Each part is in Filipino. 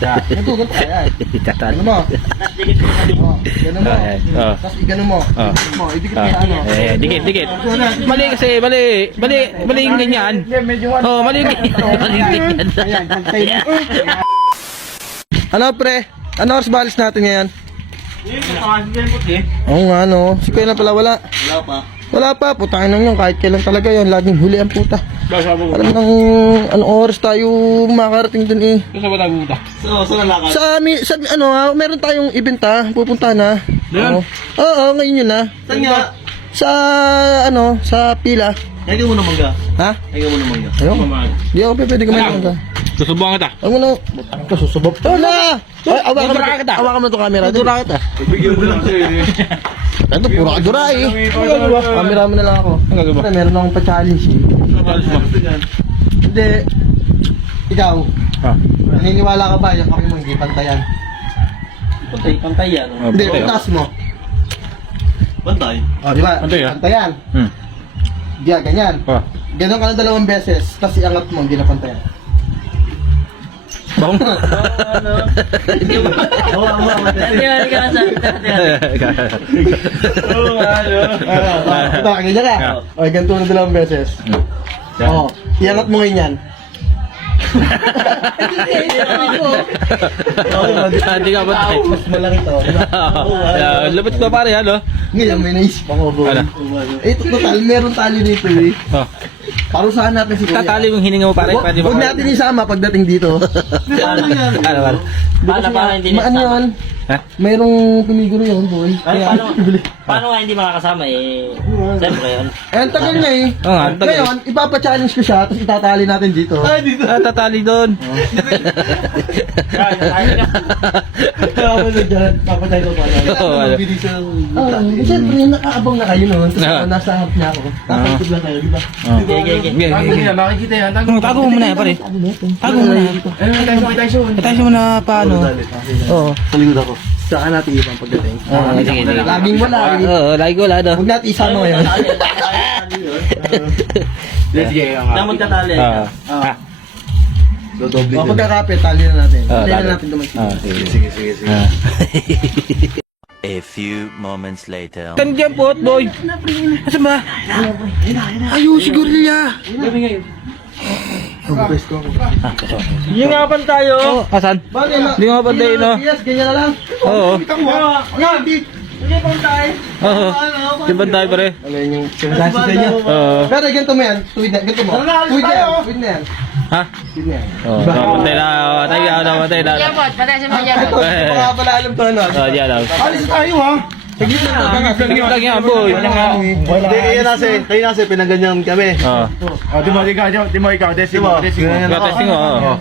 Ganito, ganito. Ayan. Tatan. Ano mo? Oh, ganun mo. Ayan. Oh. Tapos igano mo. Oh. Mo. Idikit mo yung ano. eh, dikit, dikit. Mali kasi, mali. Mali, mali yung ganyan. Oh, mali yung ganyan. Ano pre? Ano oras balis natin ngayon? Oo nga no. Si Kuya na pala wala. Wala pa. Wala pa. Putahin lang yun. Kahit kailan talaga yun. Laging huli ang puta. Alam nang anong oras tayo makarating dun eh. So, saan ang lakad? Sa, mi, sa ano ah, meron tayong event ah. Pupunta na. Oo. Oo, ngayon yun ah. Saan nga? Sa ano, sa pila. Ayaw mo na mangga. Ha? Ayaw mo na mangga. Ayaw. Di ako pwede kumain ka. Susubukan kita. Mo na. Kasusubok. Wala! Ay, awakan mo, Dudura kita. awakan mo itong camera. Dudura kita. Bigyan mo lang sa'yo. Ito, puro kadura eh. Camera mo na lang ako. Ang meron akong pa-challenge eh. Hindi. Ikaw, Ah. naniniwala ka ba yung kami mo hindi pantayan? Pantay, pantay yan. Oh, Hindi, pantay, oh. taas mo. Pantay. O, di ba? Pantay, ah. Pantayan. Hmm. Diya, ganyan. Oh. Ganon ka na dalawang beses, tapos iangat mo, hindi na pantayan. Bong. Oo, oo, oo. Oo, ano. Ah, Ito, ganyan ka. O, ganito na dalawang beses. Oo, iangat mo ngayon yan. Hindi ka ba tayo? Mas malaki to. di ba? Pare, ano? Ngayon, may naisip ako. Ano? Eh, total, meron tali dito eh. Parusahan natin si Kuya. Tatali yung hininga mo pare, Huwag pwede ba? huwag natin isama pagdating dito. Ano, ano? Paano, paano hindi Ma- ano yun? Ha? Mayroong tumiguro yun, boy. Ay, Kaya, paano, paano nga hindi makakasama eh? Siyempre yun. Eh, ang tagal niya eh. Oo nga, ang tagal. Ngayon, ipapa-challenge ko siya, tapos itatali natin dito. Ay, dito. Ah, tatali doon. Papatay ko pa lang. Oo, ano. Oo, eh, siyempre, nakaabang na kayo noon. Tapos Ah. nasa harap niya ako. Tatagtog lang kayo, di ba? Oh. Okay, okay, okay. Sige, sige, sige. makikita yan. Tago Tago mo muna yan, pare. Tago mo muna yan. Tayo mo na paano? Oo. Sa likod ako. Saan natin ibang pagdating? Oo, sige, sige. Laging wala eh. Oo, lagi ko wala daw. Huwag natin isama ngayon. Sige, Na magtatali. Ah. Ah. Dodoble O, pagkakapit, tali na natin. Tali tali. na natin dumating. Ah, sige. Sige, sige, sige. A few moments later. Tandiyan po, boy. Asa ba? Ayo, si Gorilla! Yung nga pa tayo. Asan? Bakit na? Hindi nga pantay, no? Yes, ganyan na lang. Oo. Ano? Hindi. Hindi pantay. Oo. Di ba tayo pare? Ano yun yung sinasabi sa inyo? Oo. Pero ganito mo yan. Tuwid na. Ganito mo. Tuwid na yan. Tuwid na yan. Ha? Tuwid na yan. Oo. Pantay na. Pantay na. Pantay na. Ito, Eh. baka pala alam to ano. Oh, diyan lang. Alis tayo ha. Saglit lang. Sige lang yan, boy. Hindi, kayo nasi, kayo nasi, pinaganyan kami. Oo. Oh, di mo ikaw, di mo ikaw, desing mo, desing mo. Testing mo. Oo.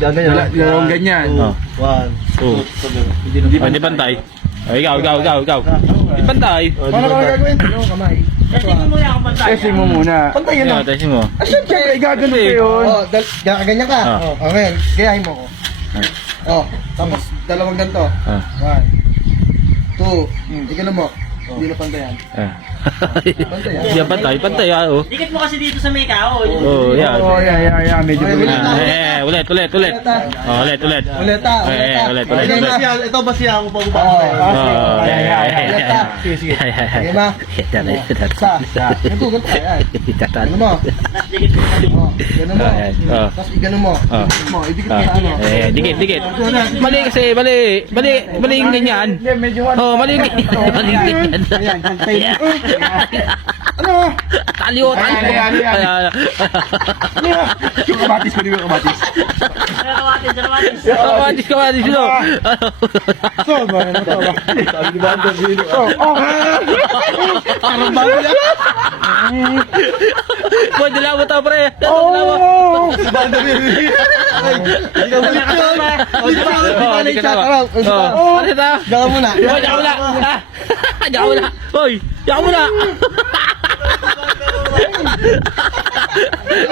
Ganyan lang. Yung ganyan. Oh. One. Oo. Oh, Hindi pantay. Oh, ikaw, ikaw, ikaw, ikaw. Hindi pantay. Paano ka gagawin? Kamay. Testing mo muna ako pantay. Desing mo muna. Pantay yan Yan, lang. testing mo. Ah. Siyempre, gagano ko yun. Oh, ga- ganyan ka. Ah. Oh, okay. Gayahin mo ko. Oh, tapos dalawang ganito. Ah. One. Two. Hmm. Ikano mo. Hindi na pantayan. Ah. Pantay yan. Diyan pantay, pantay ah. Oh. Dikit mo kasi dito sa may kao. Oh, yan. Oh, yeah, yeah, yeah, medyo. Ah, eh, eh, ulit, ulit, ulit. Oh, ulit, ulit. Eh, uleta. ulit, ulit, Okay, ulit. Basiya, ito basiya ako pag Oh, Oh, yeah, yeah, yeah. Sige, sige. Okay, ma. Yan, yan, yan. Sa, sa. Ganito, ganito. Ayan. Tatan. Ano mo? Dikit mo. Oh, ganun mo. Ayan. Oh. Tapos igano mo. Oh. Mo. Idikit mo sa Ah, ano. eh, dikit, dikit. Mali kasi, mali. Mali, mali yung ganyan. Ano. Oh, mali yung ganyan. Mali yung ganyan. Ayan. Ano? Tali o, tali. Ayan, ayan, ayan. Ayan. Yung kamatis ko, yung kamatis? Dalawatin, dalawatin. Kamatis, kamatis, no? So, ba? Ano to? ba? Sabi ni Banda, sino? Oh, oh. Parang bago yan. Boy, dala mo to, pre. Dala mo. Oh! Banda, sino? Ikaw ulit yun. Dito ka ulit. Oh, Di di ba ka na na. i-chat? Oh, ano ito? Gawin mo na. Hoy, diyan mo na. Ah, Diyan mo na. Hoy, diyan mo na.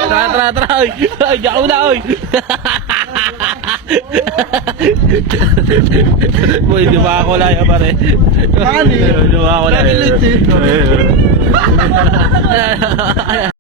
Tara, tara, tara. Hoy, diyan mo na, di ba ako laya, pare? Ako laya? Bakit late eh?